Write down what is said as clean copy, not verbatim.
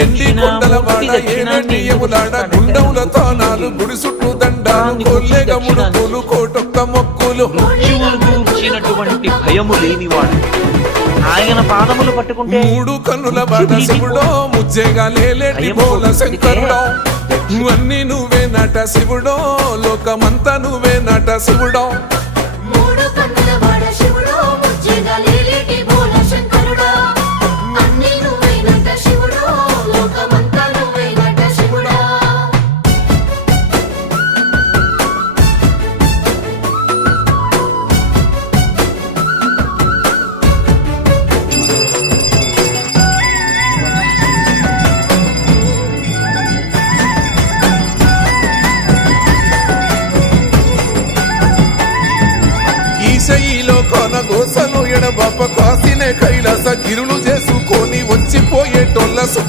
ఎండి కొండల వాడ ఏనీయములాడ గుండముల తానాలు గుడి చుట్టూ దండాలు కొల్లేగ ముడుపులు కోటొక్క మొక్కులు. మృత్యువును గూర్చినటువంటి భయము లేనివాడు ఆయన పాదములు పట్టుకుంటే మూడు కన్నుల వాడ శివుడో ముజ్జేగా లేలేటి బోల శంకరుడో అన్ని నువ్వే నట శివుడో లోకమంతా నువ్వే నట శివుడో. మూడు కన్నుల వాడ శివుడో ముజ్జేగా లేలేటి బోల శంకరుడో అన్ని నువ్వే నట శివుడో లోకమంతా నువ్వే నట శివుడో. ఈశయిలో కొన గోసలు ఎడబాప కాసినే కైలాస గిరులు చేసుకొని వచ్చిపోయేటోళ్ళ